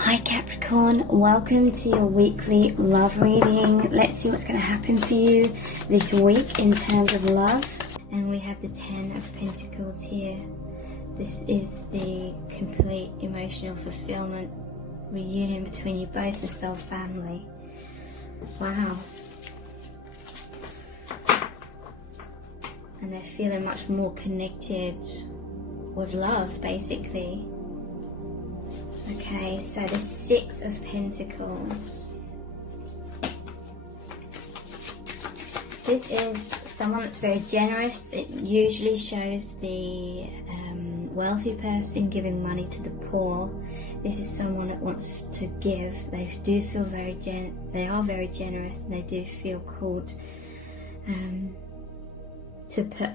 Hi Capricorn, welcome to your weekly love reading. Let's see what's going to happen for you this week in terms of love. And we have the 10 of Pentacles here. This is the complete emotional fulfillment, reunion between you both, the soul family. Wow. And they're feeling much more connected with love, basically. Okay, so the 6 of Pentacles. This is someone that's very generous. It usually shows the wealthy person giving money to the poor. This is someone that wants to give. They do feel they are very generous, and they do feel called to put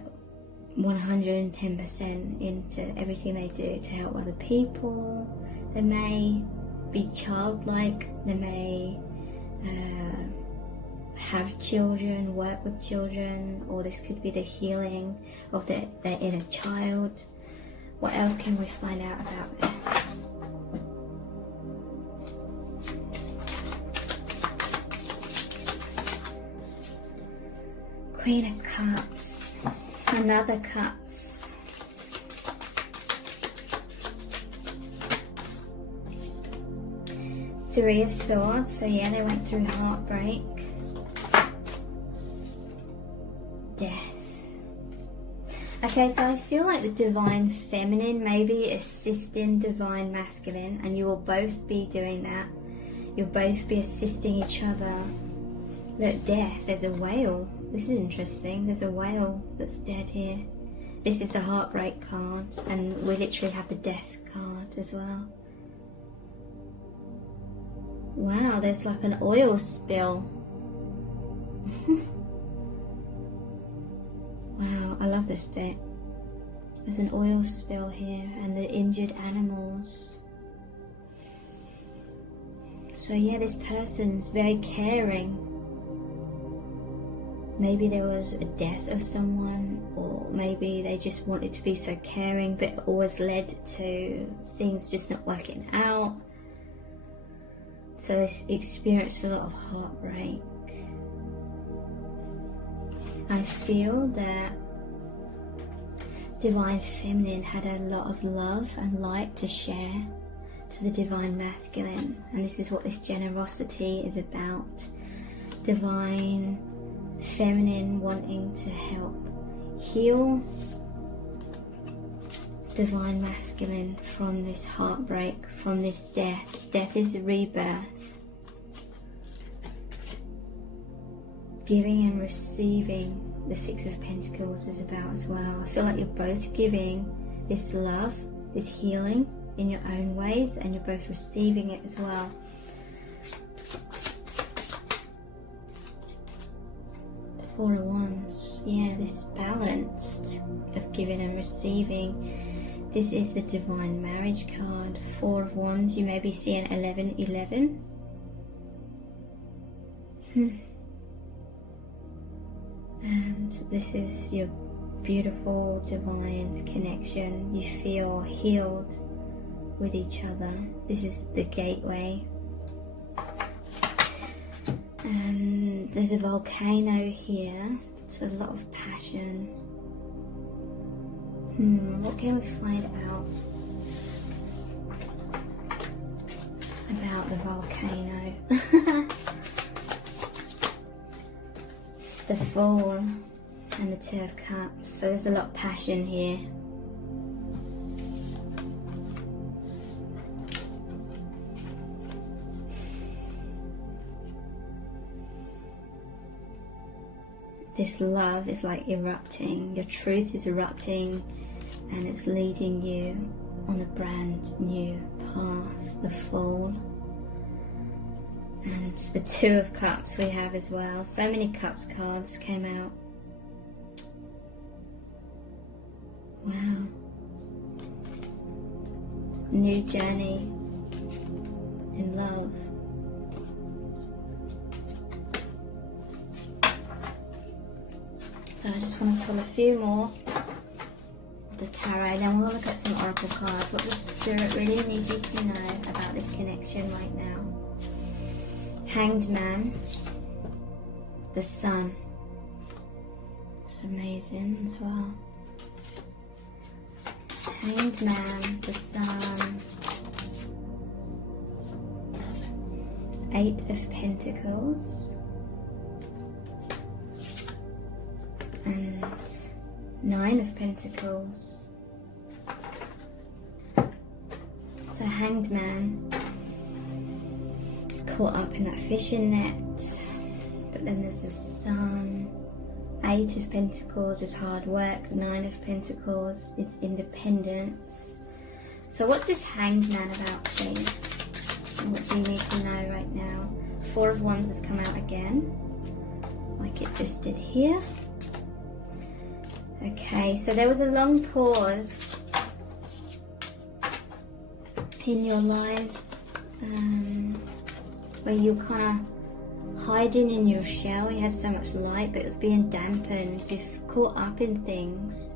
110% into everything they do to help other people. They may be childlike, they may have children, work with children, or this could be the healing of their inner child. What else can we find out about this? Queen of Cups, another Cups. Three of Swords, so yeah, they went through heartbreak. Death. Okay, so I feel like the Divine Feminine may be assisting Divine Masculine, and you will both be doing that. You'll both be assisting each other. Look, Death, there's a whale. This is interesting. There's a whale that's dead here. This is the Heartbreak card, and we literally have the Death card as well. Wow, there's like an oil spill. Wow, I love this deck. There's an oil spill here and the injured animals. So yeah, this person's very caring. Maybe there was a death of someone, or maybe they just wanted to be so caring, but it always led to things just not working out. So they experienced a lot of heartbreak. I feel that Divine Feminine had a lot of love and light to share to the Divine Masculine. And this is what this generosity is about. Divine Feminine wanting to help heal Divine Masculine from this heartbreak, from this death. Death is rebirth. Giving and receiving, the 6 of Pentacles is about as well. I feel like you're both giving this love, this healing in your own ways, and you're both receiving it as well. Four of Wands, yeah, this balanced of giving and receiving. This is the Divine Marriage card. 4 of Wands, you may be seeing 1111. And this is your beautiful divine connection. You feel healed with each other. This is the gateway. And there's a volcano here. It's a lot of passion. What can we find out about the volcano? The Fool and the 2 of Cups. So there's a lot of passion here. This love is like erupting. Your truth is erupting, and it's leading you on a brand new path. The Fool. And the 2 of Cups we have as well. So many Cups cards came out. Wow. New journey in love. So I just want to pull a few more of the tarot, then we'll look at some oracle cards. What does Spirit really need you to know about this connection? connection right now. Hanged Man, the Sun. It's amazing as well. Hanged Man, the Sun. 8 of Pentacles. And 9 of Pentacles. So Hanged Man is caught up in that fishing net, but then there's the Sun. 8 of Pentacles is hard work. 9 of Pentacles is independence. So what's this Hanged Man about, please? What do you need to know right now? 4 of Wands has come out again, like it just did here. Okay, so there was a long pause in your lives where you kind of hiding in your shell. You had so much light, but it was being dampened. You've caught up in things.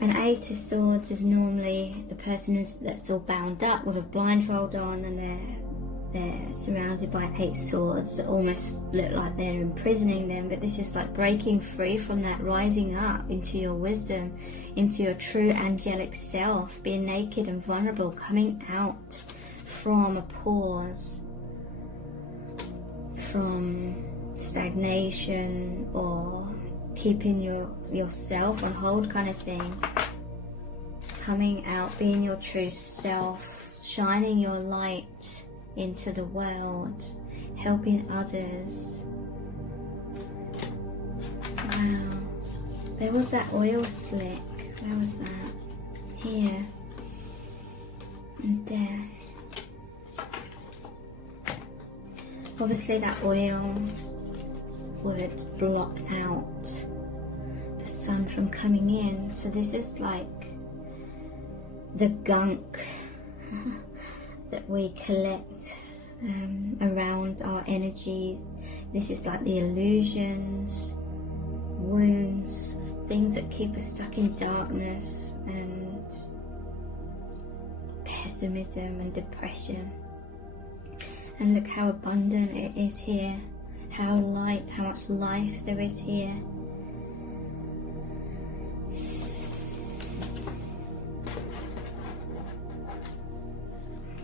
An 8 of Swords is normally the person that's all bound up with a blindfold on, and they're surrounded by 8 swords that almost look like they're imprisoning them. But this is like breaking free from that, rising up into your wisdom, into your true angelic self, being naked and vulnerable, coming out from a pause, from stagnation or keeping yourself on hold kind of thing. Coming out, being your true self, shining your light into the world, helping others. Wow. There was that oil slick. Where was that? Here. And there. Obviously that oil would block out the sun from coming in. So this is like the gunk that we collect around our energies. This is like the illusions, wounds, things that keep us stuck in darkness and pessimism and depression. And look how abundant it is here, how light, how much life there is here.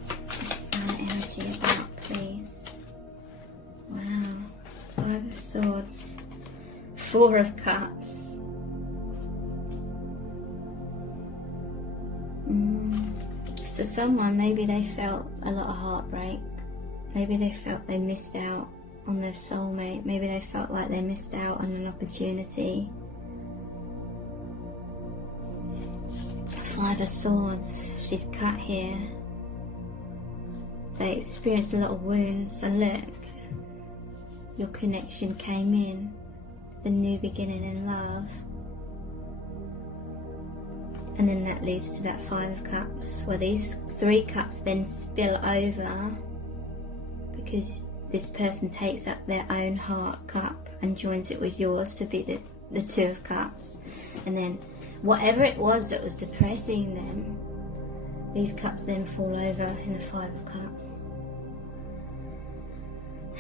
What's the Sun energy about, please? Wow. 5 of Swords, 4 of Cups. So someone, maybe they felt a lot of heartbreak. Maybe they felt they missed out on their soulmate. Maybe they felt like they missed out on an opportunity. 5 of Swords, she's cut here. They experienced a lot of wounds, and look, your connection came in, the new beginning in love. And then that leads to that 5 of Cups, where these 3 cups then spill over because this person takes up their own heart cup and joins it with yours to be the 2 of Cups. And then whatever it was that was depressing them, these cups then fall over in the 5 of Cups.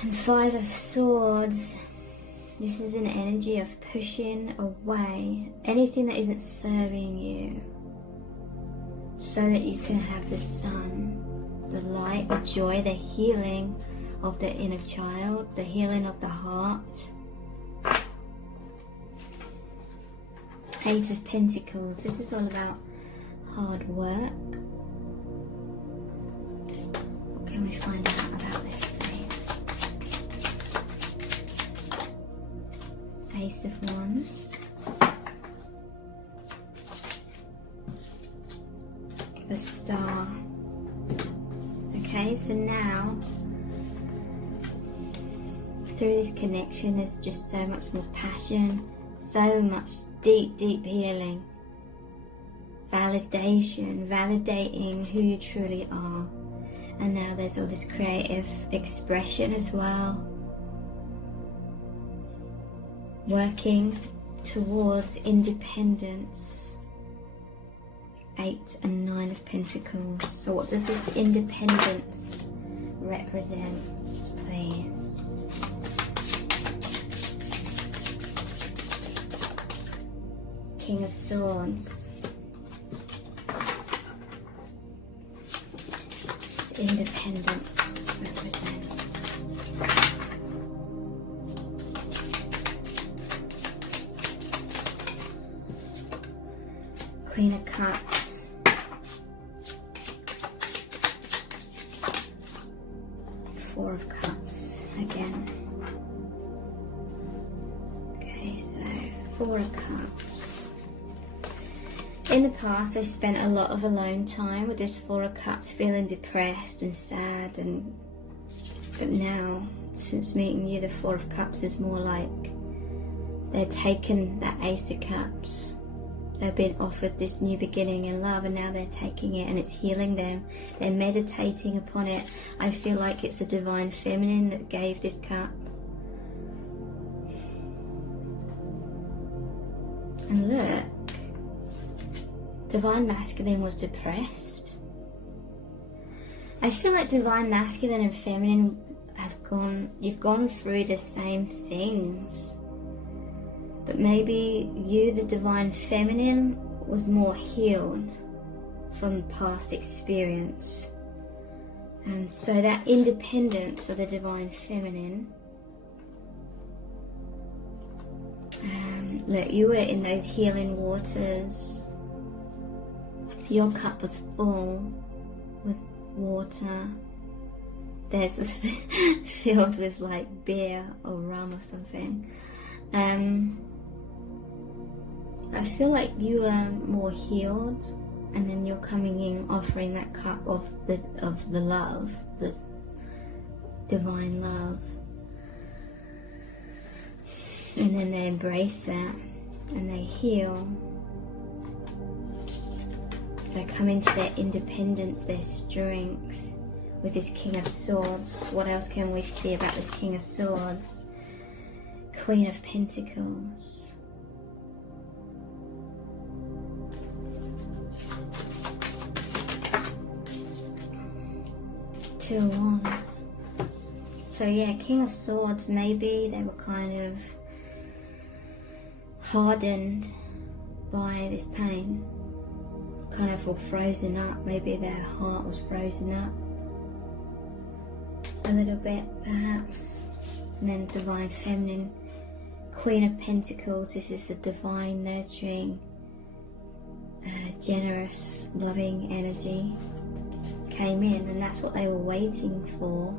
And 5 of Swords, this is an energy of pushing away anything that isn't serving you so that you can have the sun, the light, the joy, the healing of the inner child, the healing of the heart. 8 of Pentacles, this is all about hard work. What can we find out about this, please? Ace of Wands. The Star. Okay, so now through this connection there's just so much more passion, so much deep healing, validation, validating who you truly are. And now there's all this creative expression as well, working towards independence, 8 and 9 of Pentacles. So what does this independence represent, please? King of Swords. This independence represent. Queen of Cups. Four of Cups again. Okay, so Four of Cups. In the past, they spent a lot of alone time with this Four of Cups, feeling depressed and sad, but now, since meeting you, the Four of Cups is more like they're taking that Ace of Cups. They've been offered this new beginning in love, and now they're taking it and it's healing them. They're meditating upon it. I feel like it's the divine feminine that gave this cup. And look, divine masculine was depressed. I feel like divine masculine and feminine you've gone through the same things. But maybe you, the divine feminine, was more healed from past experience. And so that independence of the divine feminine, look, you were in those healing waters. Your cup was full with water. Theirs was filled with like beer or rum or something. I feel like you are more healed, and then you're coming in offering that cup of the love, the divine love, and then they embrace that and they heal. They come into their independence, their strength with this King of Swords. What else can we see about this King of Swords? Queen of Pentacles. Two of Wands. So yeah, King of Swords, maybe they were kind of hardened by this pain, kind of all frozen up. Maybe their heart was frozen up a little bit, perhaps. And then divine feminine, Queen of Pentacles. This is the divine, nurturing, generous, loving energy came in, and that's what they were waiting for.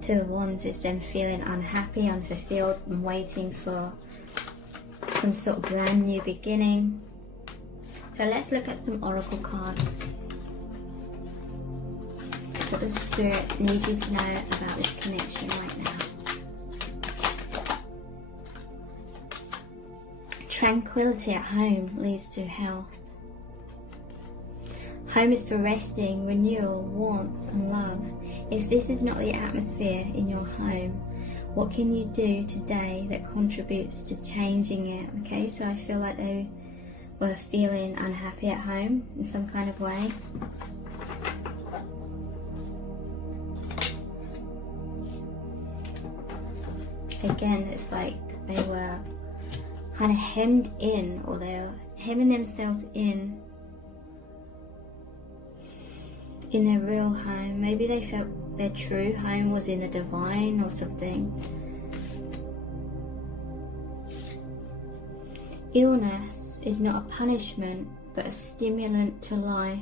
Two of Wands is them feeling unhappy, unfulfilled, and waiting for some sort of brand new beginning. So let's look at some oracle cards. What does Spirit need you to know about this connection right now? Tranquility at home leads to health. Home is for resting, renewal, warmth and love. If this is not the atmosphere in your home, what can you do today that contributes to changing it? Okay, so I feel like they were feeling unhappy at home in some kind of way. Again, it's like they were kind of hemmed in, or they were hemming themselves in their real home. Maybe they felt their true home was in the divine or something. Illness is not a punishment, but a stimulant to life.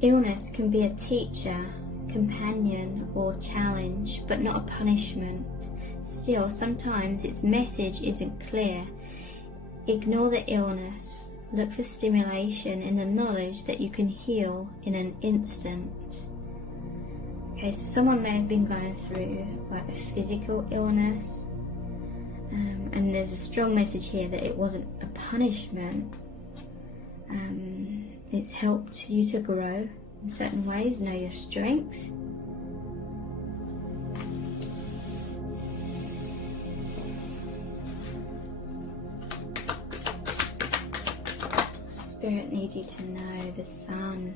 Illness can be a teacher, companion or challenge, but not a punishment. Still, sometimes its message isn't clear. Ignore the illness. Look for stimulation in the knowledge that you can heal in an instant. Okay, so someone may have been going through like a physical illness, and there's a strong message here that it wasn't a punishment. It's helped you to grow in certain ways, know your strength. Spirit need you to know the sun.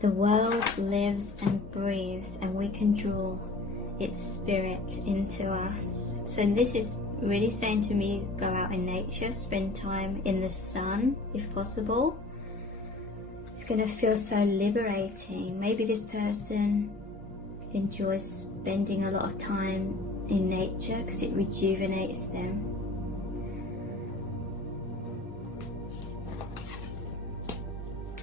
The world lives and breathes, and we can draw its spirit into us. So this is really saying to me, go out in nature, spend time in the sun if possible. It's going to feel so liberating. Maybe this person enjoys spending a lot of time in nature because it rejuvenates them.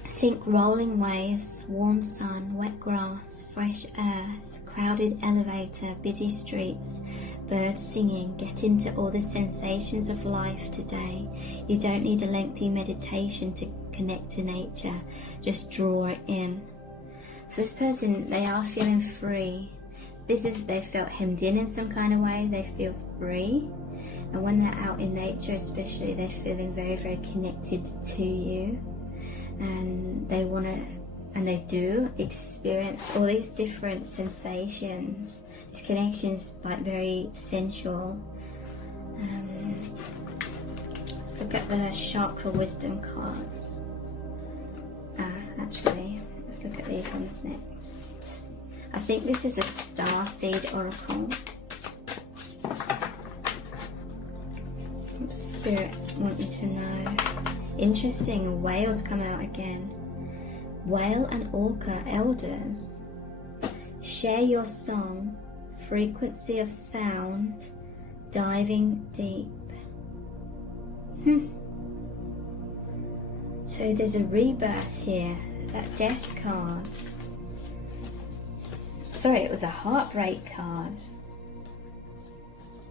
Think rolling waves, warm sun, wet grass, fresh earth, crowded elevator, busy streets, birds singing. Get into all the sensations of life today. You don't need a lengthy meditation to connect to nature. Just draw it in. So this person, they are feeling free. They felt hemmed in some kind of way. They feel free. And when they're out in nature especially, they're feeling very, very connected to you. And they want to, and they do experience all these different sensations. This connection's like very sensual. Let's look at the chakra wisdom cards. Actually, let's look at these ones next. I think this is a star seed oracle. What does Spirit want you to know? Interesting, whales come out again. Whale and orca elders. Share your song, frequency of sound, diving deep. So there's a rebirth here, that death card. Sorry, it was a heartbreak card.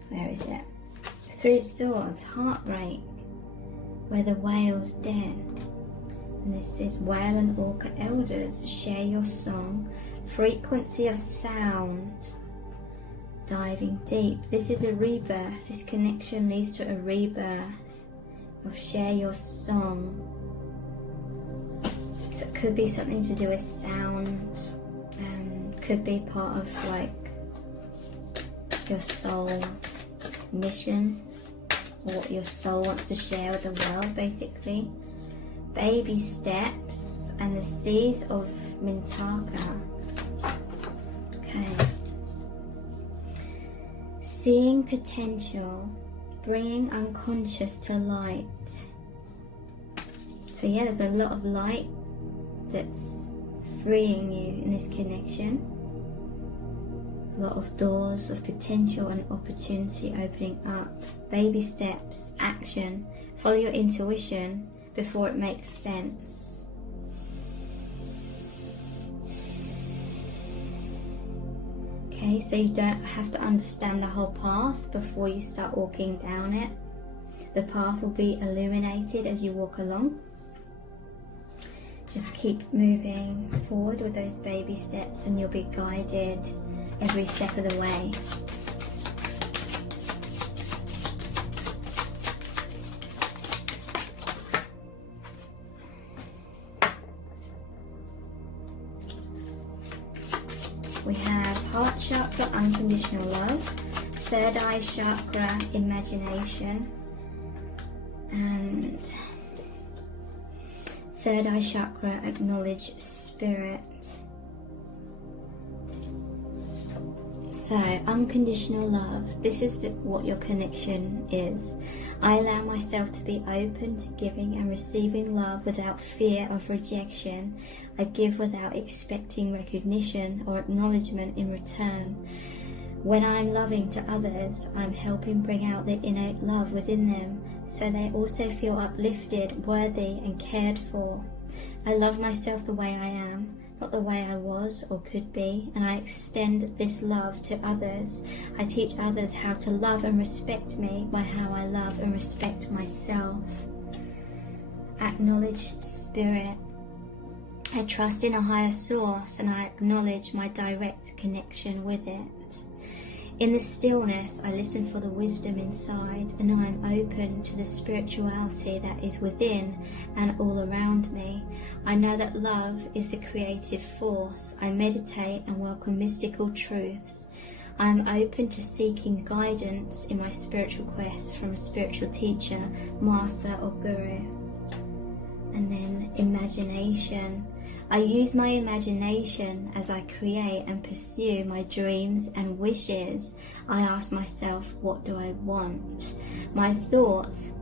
Where is it? Three of Swords, heartbreak, where the whale's dead. And this says, whale and orca elders, share your song, frequency of sound, diving deep. This is a rebirth. This connection leads to a rebirth of share your song. So it could be something to do with sound, could be part of like your soul mission, or what your soul wants to share with the world, basically. Baby steps and the seas of Mintaka. Okay. Seeing potential, bringing unconscious to light. So yeah, there's a lot of light that's freeing you in this connection. A lot of doors of potential and opportunity opening up. Baby steps, action. Follow your intuition before it makes sense. Okay, so you don't have to understand the whole path before you start walking down it. The path will be illuminated as you walk along. Just keep moving forward with those baby steps and you'll be guided every step of the way. We have heart chakra, unconditional love, third eye chakra, imagination, and third eye chakra, acknowledge spirit. So, unconditional love, this is what your connection is. I allow myself to be open to giving and receiving love without fear of rejection. I give without expecting recognition or acknowledgement in return. When I'm loving to others, I'm helping bring out the innate love within them, so they also feel uplifted, worthy and cared for. I love myself the way I am, not the way I was or could be, and I extend this love to others. I teach others how to love and respect me by how I love and respect myself. Acknowledge spirit. I trust in a higher source and I acknowledge my direct connection with it. In the stillness, I listen for the wisdom inside, and I am open to the spirituality that is within and all around me. I know that love is the creative force. I meditate and welcome mystical truths. I am open to seeking guidance in my spiritual quest from a spiritual teacher, master or guru. imagination. I use my imagination as I create and pursue my dreams and wishes. I ask myself, what do I want? My thoughts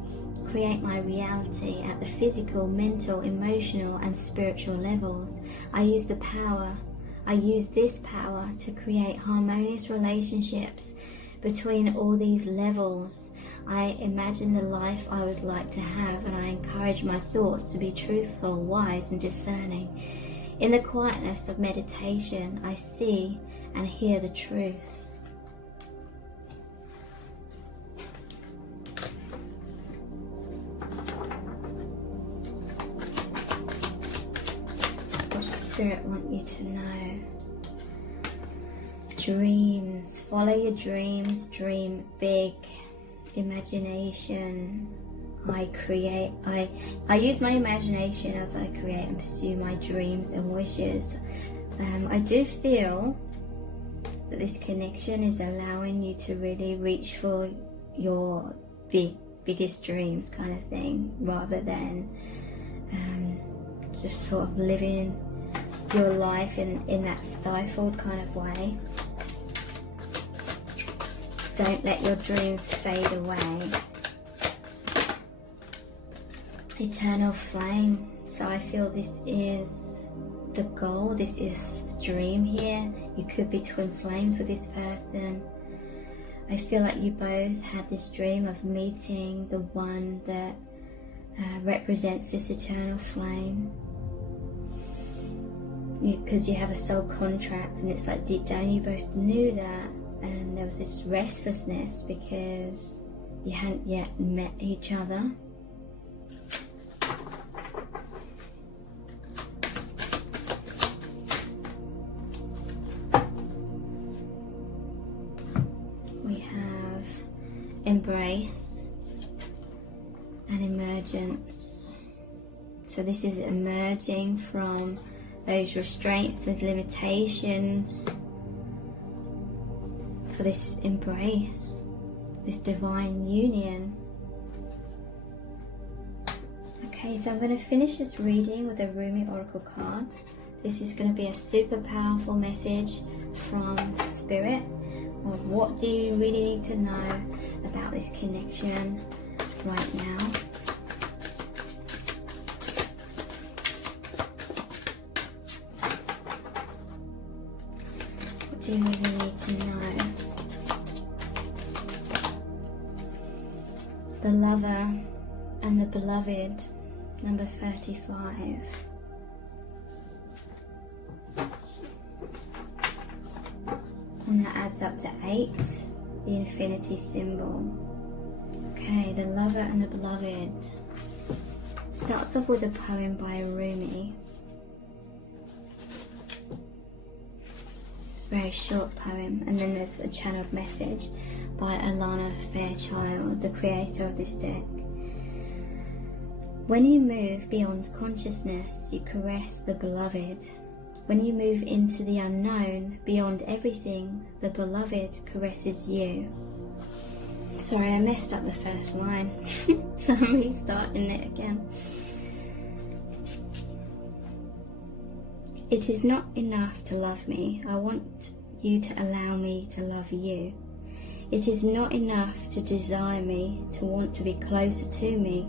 create my reality at the physical, mental, emotional and spiritual levels. I use this power to create harmonious relationships between all these levels. I imagine the life I would like to have, and I encourage my thoughts to be truthful, wise and discerning. In the quietness of meditation, I see and hear the truth. What does Spirit want you to know? Dreams. Follow your dreams. Dream big. Imagination. I use my imagination as I create and pursue my dreams and wishes. I do feel that this connection is allowing you to really reach for your biggest dreams kind of thing, rather than just sort of living your life in that stifled kind of way. Don't let your dreams fade away. Eternal flame. So I feel this is the goal. This is the dream here. You could be twin flames with this person. I feel like you both had this dream of meeting the one that represents this eternal flame. Because you have a soul contract, and it's like deep down you both knew that. And there was this restlessness because you hadn't yet met each other. We have embrace and emergence. So this is emerging from those restraints, those limitations, for this embrace, this divine union. Okay, so I'm going to finish this reading with a Rumi Oracle card. This is going to be a super powerful message from Spirit of what do you really need to know about this connection right now. What do you really need to know? The lover and the beloved, number 35. And that adds up to 8, the infinity symbol. Okay, the lover and the beloved. Starts off with a poem by Rumi. Very short poem, and then there's a channeled message by Alana Fairchild, the creator of this deck. When you move beyond consciousness, you caress the beloved. When you move into the unknown, beyond everything, the beloved caresses you. Sorry, I messed up the first line, so I'm restarting it again. It is not enough to love me. I want you to allow me to love you. It is not enough to desire me, to want to be closer to me.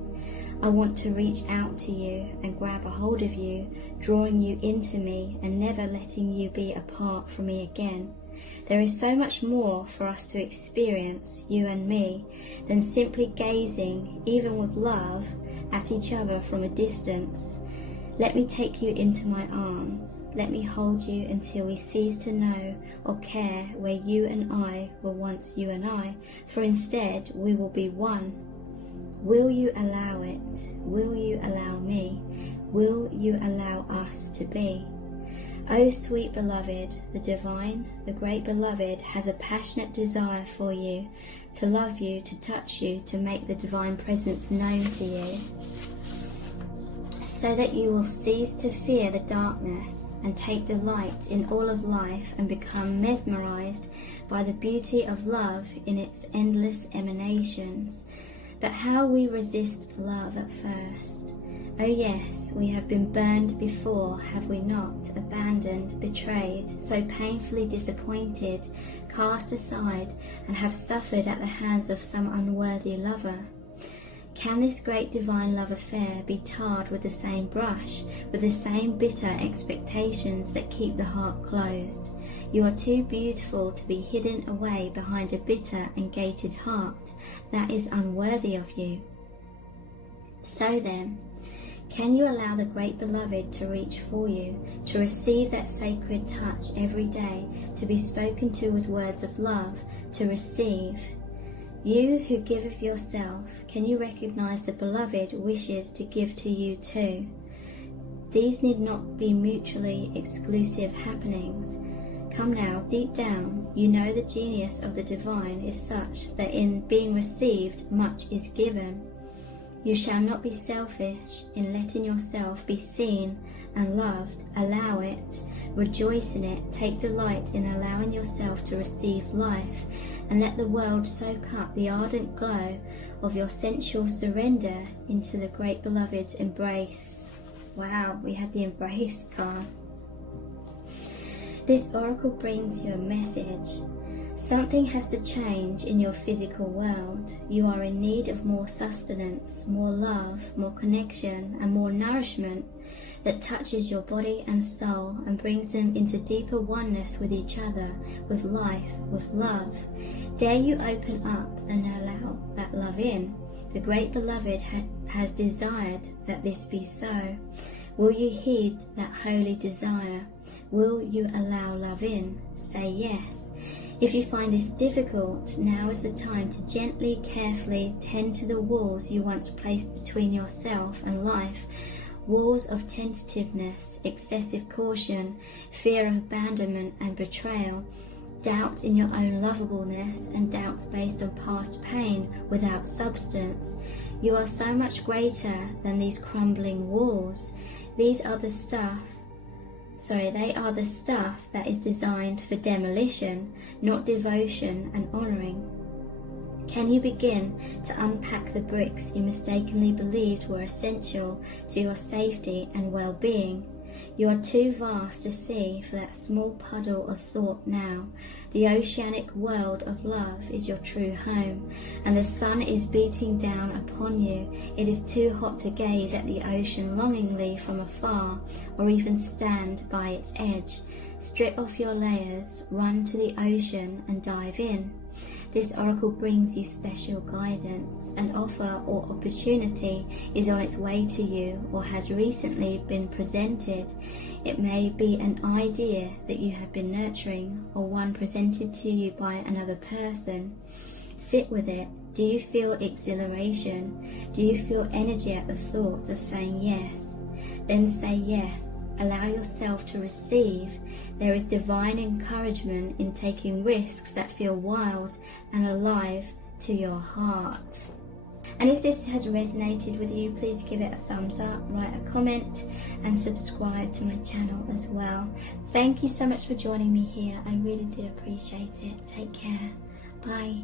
I want to reach out to you and grab a hold of you, drawing you into me and never letting you be apart from me again. There is so much more for us to experience, you and me, than simply gazing, even with love, at each other from a distance. Let me take you into my arms. Let me hold you until we cease to know or care where you and I were once you and I, for instead we will be one. Will you allow it? Will you allow me? Will you allow us to be? Oh, sweet beloved, the divine, the great beloved has a passionate desire for you, to love you, to touch you, to make the divine presence known to you, so that you will cease to fear the darkness and take delight in all of life and become mesmerized by the beauty of love in its endless emanations. But how we resist love at first. Oh yes, we have been burned before, have we not? Abandoned, betrayed, so painfully disappointed, cast aside, and have suffered at the hands of some unworthy lover. Can this great divine love affair be tarred with the same brush, with the same bitter expectations that keep the heart closed? You are too beautiful to be hidden away behind a bitter and gated heart that is unworthy of you. So then, can you allow the great beloved to reach for you, to receive that sacred touch every day, to be spoken to with words of love, to receive? You who give of yourself, can you recognize the beloved wishes to give to you too? These need not be mutually exclusive happenings. Come now, deep down, you know the genius of the divine is such that in being received, much is given. You shall not be selfish in letting yourself be seen and loved. Allow it, rejoice in it, take delight in allowing yourself to receive life, and let the world soak up the ardent glow of your sensual surrender into the great beloved's embrace. Wow, we had the embrace card. This oracle brings you a message. Something has to change in your physical world. You are in need of more sustenance, more love, more connection, and more nourishment that touches your body and soul and brings them into deeper oneness with each other, with life, with love. Dare you open up and allow that love in? The great beloved has desired that this be so. Will you heed that holy desire? Will you allow love in? Say yes. If you find this difficult, now is the time to gently, carefully tend to the walls you once placed between yourself and life. Walls of tentativeness, excessive caution, fear of abandonment and betrayal, doubt in your own lovableness, and doubts based on past pain without substance. You are so much greater than these crumbling walls. They are the stuff that is designed for demolition, not devotion and honouring. Can you begin to unpack the bricks you mistakenly believed were essential to your safety and well-being? You are too vast to see for that small puddle of thought now. The oceanic world of love is your true home, and the sun is beating down upon you. It is too hot to gaze at the ocean longingly from afar, or even stand by its edge. Strip off your layers, run to the ocean and dive in. This oracle brings you special guidance. An offer or opportunity is on its way to you or has recently been presented. It may be an idea that you have been nurturing or one presented to you by another person. Sit with it. Do you feel exhilaration? Do you feel energy at the thought of saying yes? Then say yes. Allow yourself to receive. There is divine encouragement in taking risks that feel wild and alive to your heart. And if this has resonated with you, please give it a thumbs up, write a comment, and subscribe to my channel as well. Thank you so much for joining me here. I really do appreciate it. Take care. Bye.